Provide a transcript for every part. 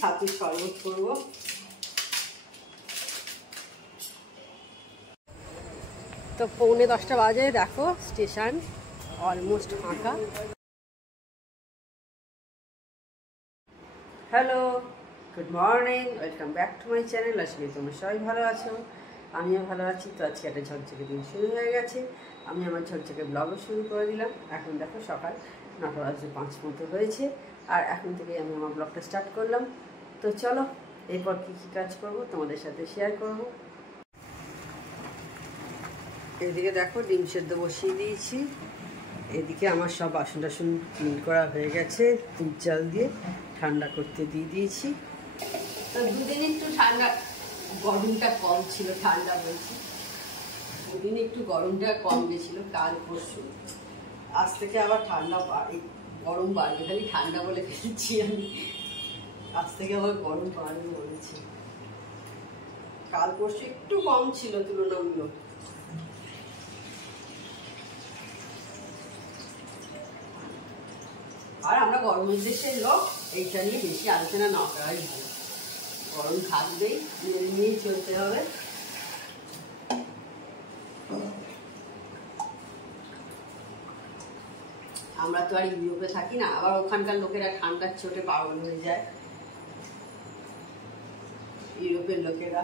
ছাতুর শরবত করব। তো 9:45 বাজে, দেখো স্টেশন অলমোস্ট ফাঁকা। Hello, good morning, welcome back to my channel. আশা করি তোমরা সবাই ভালো আছো, আমিও ভালো আছি। তো আজকে একটা ঝকঝকে দিন শুরু হয়ে গেছে, আমি আমার ঝকঝকে ব্লগও শুরু করে দিলাম। এখন দেখো সকাল 9:05 মতো হয়েছে, আর এখন থেকেই আমি আমার ব্লগটা স্টার্ট করলাম। তো চলো এরপর কী কী কাজ করবো তোমাদের সাথে শেয়ার করব। এদিকে দেখো ডিম সেদ্ধ বসিয়ে দিয়েছি, এদিকে আমার সব বাসন টাসন ক্লিন করা হয়ে গেছে, দুধ জাল দিয়ে ঠান্ডা করতে দিয়ে দিয়েছি। তো দুদিন একটু ঠান্ডা, গরমটা কম ছিল, ঠান্ডা বলছি, দুদিন একটু গরমটা কম গেছিল কাল পরশু। আজ থেকে আবার ঠান্ডা গরম বাড়বে, খালি ঠান্ডা বলে ফেলছি আমি, আজ থেকে আবার গরম বাড়বে বলেছি। কাল পরশু একটু কম ছিল তুলনামূলক। আর আমরা গরমের দেশের লোক, এইটা নিয়ে বেশি আলোচনা না করাই ভালো। গরম থাকবেই, নিয়েই চলতে হবে। আমরা তো আর ইউরোপে থাকি না, আবার ওখানকার লোকেরা ঠান্ডার চোটে পাগল হয়ে যায়। ইউরোপের লোকেরা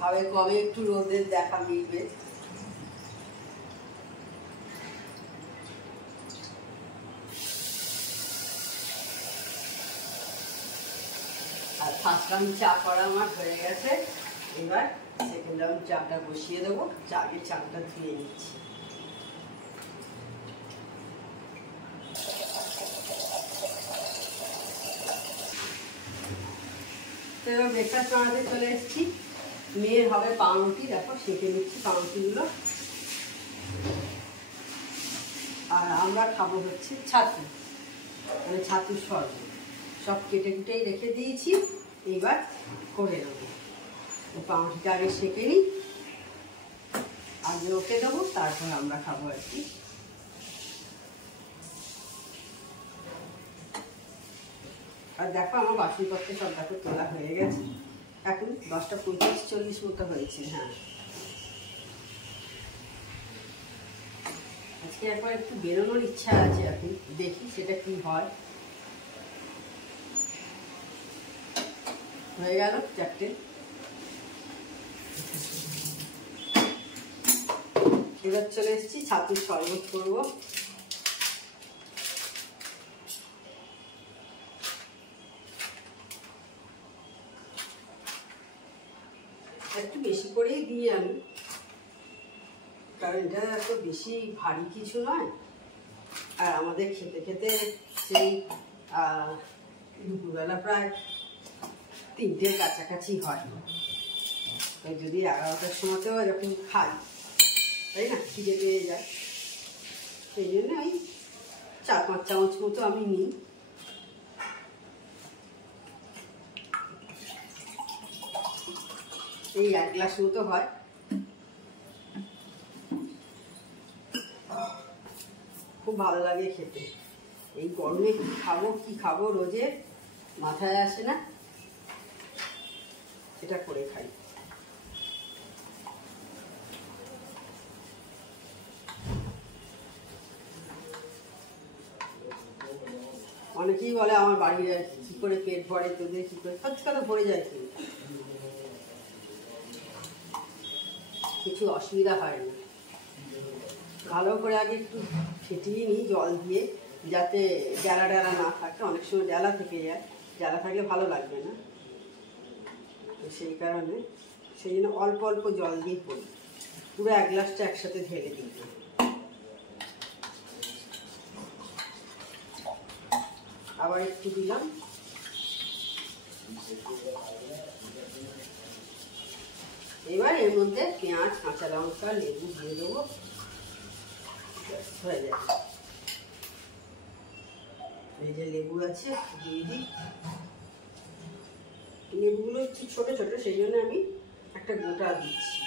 ভাবে কবে একটু রোদের দেখা মিলবে। আর ফার্স্ট রাউন্ড চা করা আমার হয়ে গেছে, এবার সেকেন্ড রাউন্ড চাটা বসিয়ে দেবো। আগে চাটা ধুয়ে নিচ্ছি। তো এবার ব্রেকফাস্ট বানাতে চলে এসেছি। মেয়ের হবে পাউরুটি, দেখো সেঁকে নিচ্ছি পাউরুটিগুলো। আর আমরা খাবো হচ্ছে ছাতু, মানে ছাতুর শরবত। সব কেটে কুটেই রেখে দিয়েছি, এইবার করে নেবো। পাউরুটিটা আগে সেঁকে নিই, আগে ওকে দেবো, তারপর আমরা খাবো আর কি। আর দেখো আমার বাসনপত্র সব দেখো তোলা হয়ে গেছে। এখন 10:35-40 মতো হয়েছে। হ্যাঁ, আজকে একবার একটু বেরোনোর ইচ্ছা আছে, এখন দেখি সেটা কি হয়। হয়ে গেল 4টে। এবার চলে এসেছি ছাতুর শরবত করবো। একটু বেশি করেই দিই আমি, কারণ এটা এত বেশি ভারী কিছু নয়। আর আমাদের খেতে খেতে সেই দুপুরবেলা প্রায় 3টের কাছাকাছি হয়। তাই যদি 11টার সময়তেও এরকম খাই, তাই না, খিদে পেয়ে যায়, সেই জন্য ওই 4-5 চামচ মতো আমি নিই। এই 1 গ্লাস মতো হয়। খুব ভালো লাগে খেতে। এই গরমে কি খাবো রোজে মাথায় আসে না, এটা করে খাই। অনেকেই বলে আমার বাড়ির কি করে পেট ভরে, তোদের কি করে, সত্যি কথা ভরে যায়, কিছু অসুবিধা হয় না। ভালো করে আগে একটু ফেটিয়ে নিই জল দিয়ে, যাতে জ্বালা ডালা না থাকে। অনেক সময় জ্বালা থেকে যায়, জ্বালা থাকলে ভালো লাগবে না। সেই কারণে সেই জন্য অল্প অল্প জল দিয়ে করি, পুরো 1 গ্লাসটা একসাথে ঢেলে দিই। আবার একটু দিলাম। এবার এর মধ্যে পেঁয়াজ, কাঁচা লঙ্কা, লেবু দিয়ে দেবো, হয়ে যাবে। এই যে লেবু আছে দিয়ে দিই। লেবুগুলো একটু ছোট ছোট, সেই জন্য আমি একটা গোটা দিচ্ছি।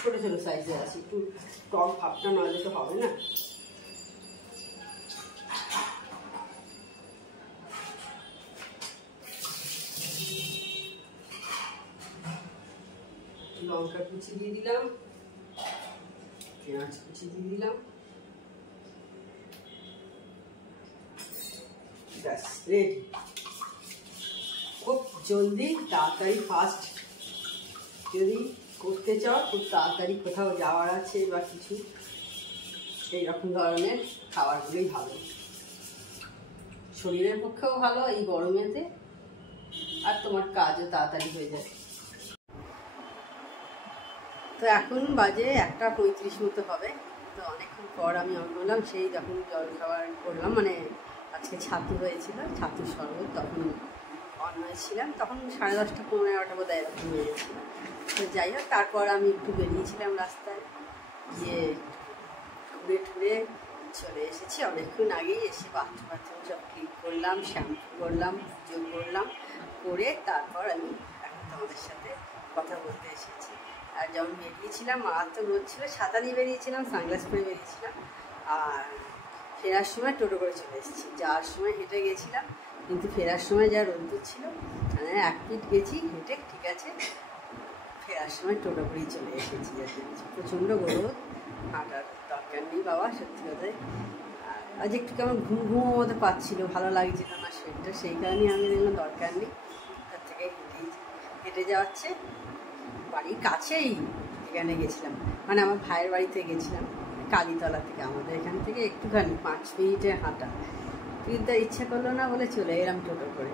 ছোট ছোট সাইজের আছে, একটু টক ভাবটা নইলে তো হবে না। লঙ্কা কুচি দিয়ে দিলাম, পেঁয়াজ কুচি দিয়ে দিলাম, ব্যাস রেডি। খুব জলদি তাড়াতাড়ি ফাস্ট যদি করতে চাও, খুব তাড়াতাড়ি কোথাও যাওয়ার আছে বা কিছু, এইরকম ধরনের খাবারগুলোই ভালো, শরীরের পক্ষেও ভালো এই গরমেতে, আর তোমার কাজও তাড়াতাড়ি হয়ে যায়। তো এখন বাজে 1:35 মতো হবে। তো অনেকক্ষণ পর আমি অন করলাম, সেই যখন জল খাবার করলাম, মানে আজকে ছাতু হয়েছিল, ছাতু শরবত, তখন অন হয়েছিলাম, তখন 10:30 পৌনে 11টা বোধহয় এরকম হয়েছিল। তো যাই হোক, তারপর আমি একটু বেরিয়েছিলাম রাস্তায়, গিয়ে ঘুরে টুরে চলে এসেছি। অনেকক্ষণ আগেই এসে বাথরুম সব ক্লিন করলাম, শ্যাম্পু করলাম, পুজো করলাম, করে তারপর আমি এখন তোমাদের সাথে কথা বলতে এসেছি। আর যখন বেরিয়েছিলাম, আর তো রোদ ছিল, ছাতা নিয়ে বেরিয়েছিলাম, সানগ্লাস পরে বেরিয়েছিলাম, আর ফেরার সময় টোটো করে চলে এসেছি। যাওয়ার সময় হেঁটে গেছিলাম, কিন্তু ফেরার সময় যা রোদ্দুর ছিল, মানে 1 ফিট গেছি হেঁটে, ঠিক আছে, ফেরার সময় টোটো করেই চলে এসেছি। প্রচণ্ড রোদ, হাঁটার দরকার নেই বাবা, সত্যি কথাই। আজ একটু কেমন ঘুমো মতো পাচ্ছিল, ভালো লাগছিল না শরীরটা, সেই কারণেই আমি দেখলাম দরকার নেই, তার থেকে হেঁটে যাওয়াচ্ছে। বাড়ির কাছেই এখানে গেছিলাম, মানে আমার ভাইয়ের বাড়িতে গেছিলাম, কালীতলা থেকে, আমাদের এখান থেকে একটুখানি 5 মিনিটের হাঁটা, কিন্তু ইচ্ছা করলো না বলে চলে এলাম টোটো করে।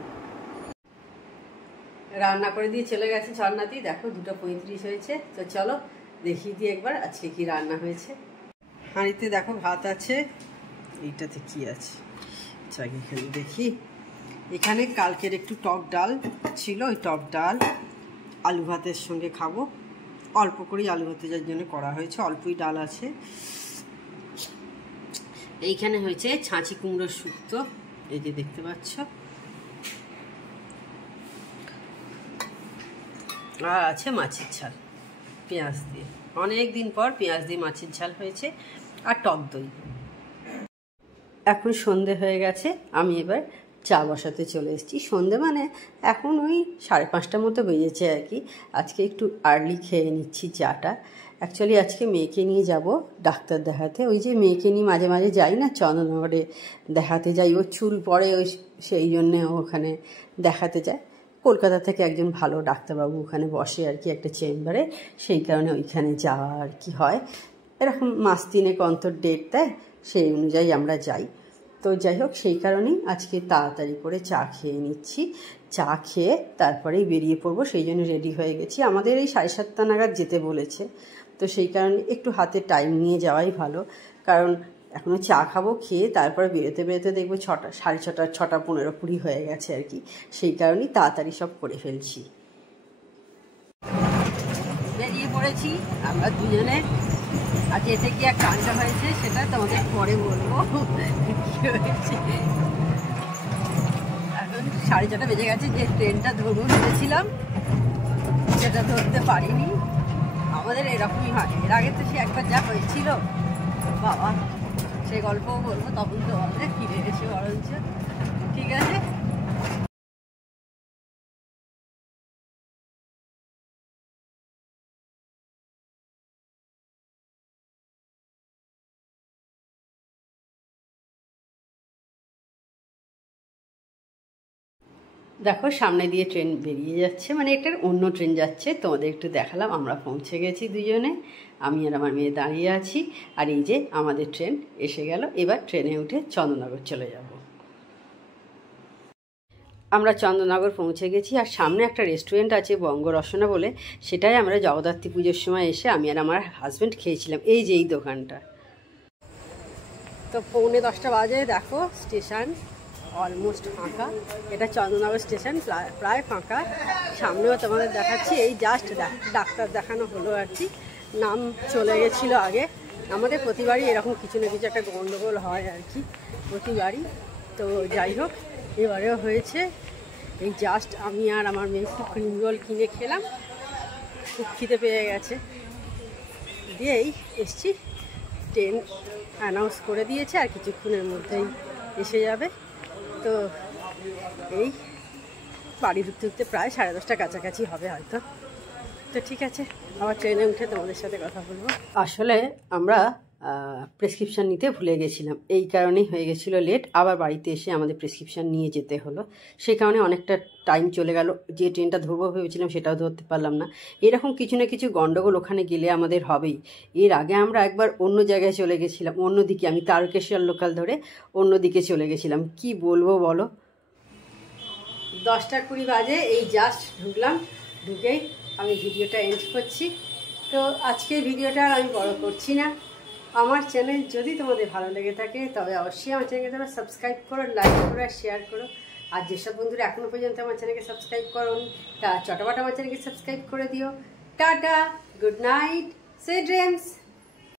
রান্না করে দিয়ে চলে গেছে ঝর্ণাদি, দেখো 2:35 হয়েছে। তো চলো দেখিয়ে দিই একবার আজকে কি রান্না হয়েছে। হাঁড়িতে দেখো ভাত আছে, এইটাতে কি আছে এখানে দেখি। এখানে কালকের একটু টক ডাল ছিল, ওই টক ডাল আলু ভাতের সঙ্গে খাবো, অল্প করেই আলু ভাতের জন্য করা হয়েছে, অল্পই ডাল আছে। এইখানে হয়েছে ছাঁচি কুমড়োর শুক্তো, এই যে দেখতে পাচ্ছ, আর আছে মাছের ঝাল পেঁয়াজ দিয়ে, অনেক দিন পর পেঁয়াজ দিয়ে মাছের ঝাল হয়েছে, আর টক দই। এখন সন্ধে হয়ে গেছে, আমি এবার চা বসাতে চলে এসেছি। সন্ধে মানে এখন ওই 5:30 মতো বেজেছে আর কি। আজকে একটু আর্লি খেয়ে নিচ্ছি চাটা। অ্যাকচুয়ালি আজকে মেয়েকে নিয়ে যাব ডাক্তার দেখাতে, ওই যে মেয়েকে নিয়ে মাঝে মাঝে যাই না চন্দননগরে দেখাতে যাই, ওর চুল পড়ে, ওই সেই জন্যে ওখানে দেখাতে যায়। কলকাতা থেকে একজন ভালো ডাক্তারবাবু ওখানে বসে আর কি, একটা চেম্বারে, সেই কারণে ওইখানে যাওয়া আর কি হয়। এরকম মাস 3 অন্তর ডেট দেয়, সেই অনুযায়ী আমরা যাই। তো যাই হোক, সেই কারণেই আজকে তাড়াতাড়ি করে চা খেয়ে নিচ্ছি। চা খেয়ে তারপরেই বেরিয়ে পড়বো, সেই জন্য রেডি হয়ে গেছি। আমাদের এই 7:30 নাগাদ যেতে বলেছে, তো সেই কারণে একটু হাতে টাইম নিয়ে যাওয়াই ভালো, কারণ এখনও চা খাবো, খেয়ে তারপরে বেরোতে বেরোতে দেখবো 6:30, 6:15 হয়ে গেছে আর কি। সেই কারণেই তাড়াতাড়ি সব করে ফেলছি। বেরিয়ে পড়েছি আমরা দুজনে। আর যেতে কি এক কাণ্ড হয়েছে সেটা তোমাদের পরে বলবো কি হয়েছে। এখন 6:30 বেজে গেছে, যে ট্রেনটা ধরবো ভেবেছিলাম সেটা ধরতে পারিনি। আমাদের এরকমই হয়, এর আগে তো সে একবার যা হয়েছিল বাবা, সে গল্পও বলবো তখন তো আমাদের ফিরে এসে বরঞ্চ। ঠিক আছে, দেখো সামনে দিয়ে ট্রেন বেরিয়ে যাচ্ছে, মানে এটার অন্য ট্রেন যাচ্ছে, তোমাদের একটু দেখালাম। আমরা পৌঁছে গেছি দুজনে, আমি আর আমার মেয়ে দাঁড়িয়ে আছি, আর এই যে আমাদের ট্রেন এসে গেল। এবার ট্রেনে উঠে চন্দননগর চলে যাব। আমরা চন্দননগর পৌঁছে গেছি, আর সামনে একটা রেস্টুরেন্ট আছে বঙ্গ রসনা বলে, সেটাই আমরা জগদ্ধাত্রী পুজোর সময় এসে আমি আর আমার হাজব্যান্ড খেয়েছিলাম, এই যে এই দোকানটা। তো 9:45 বাজে, দেখো স্টেশন অলমোস্ট ফাঁকা। এটা চন্দননগর স্টেশন, প্রায় ফাঁকা। সামনেও তোমাদের দেখাচ্ছি, এই জাস্ট ডাক্তার দেখানো হলো আর কি, নাম চলে গেছিলো আগে। আমাদের প্রতিবারই এরকম কিছু না কিছু একটা গণ্ডগোল হয় আর কি, প্রতিবারই। তো যাই হোক, এবারেও হয়েছে। এই জাস্ট আমি আর আমার মেয়ে একটু ক্রিম রোল কিনে খেলাম, খুব খিদে পেয়ে গেছে, দিয়েই এসছি। ট্রেন অ্যানাউন্স করে দিয়েছে, আর কিছুক্ষণের মধ্যেই এসে যাবে। তো এই বাড়ি ঢুকতে ঢুকতে প্রায় 10:30 কাছাকাছি হবে হয়তো। তো ঠিক আছে, আবার ট্রেনে উঠে তোমাদের সাথে কথা বলবো। আসলে আমরা প্রেসক্রিপশান নিতে ভুলে গেছিলাম, এই কারণেই হয়ে গেছিলো লেট। আবার বাড়িতে এসে আমাদের প্রেসক্রিপশান নিয়ে যেতে হলো, সেই কারণে অনেকটা টাইম চলে গেল। যে ট্রেনটা ধরবো ভেবেছিলাম সেটাও ধরতে পারলাম না। এরকম কিছু না কিছু গণ্ডগোল ওখানে গেলে আমাদের হবেই। এর আগে আমরা একবার অন্য জায়গায় চলে গেছিলাম, অন্যদিকে, আমি তারকেশ্বর লোকাল ধরে অন্যদিকে চলে গেছিলাম। কি বলবো বলো, 10টা 20 বাজে, এই জাস্ট ঢুকলাম, ঢুকেই আমি ভিডিওটা এন্ড করছি। তো আজকের ভিডিওটা আমি বড় করছি না। আমার চ্যানেল যদি তোমাদের ভালো লেগে থাকে তবে অবশ্যই আমার চ্যানেলকে তোমরা সাবস্ক্রাইব করো, লাইক করো আর শেয়ার করো। আর যেসব বন্ধুরা এখনও পর্যন্ত আমার চ্যানেলকে সাবস্ক্রাইব করোনি তা চটাপট আমার চ্যানেলকে সাবস্ক্রাইব করে দিও। Tata, good night, sweet dreams.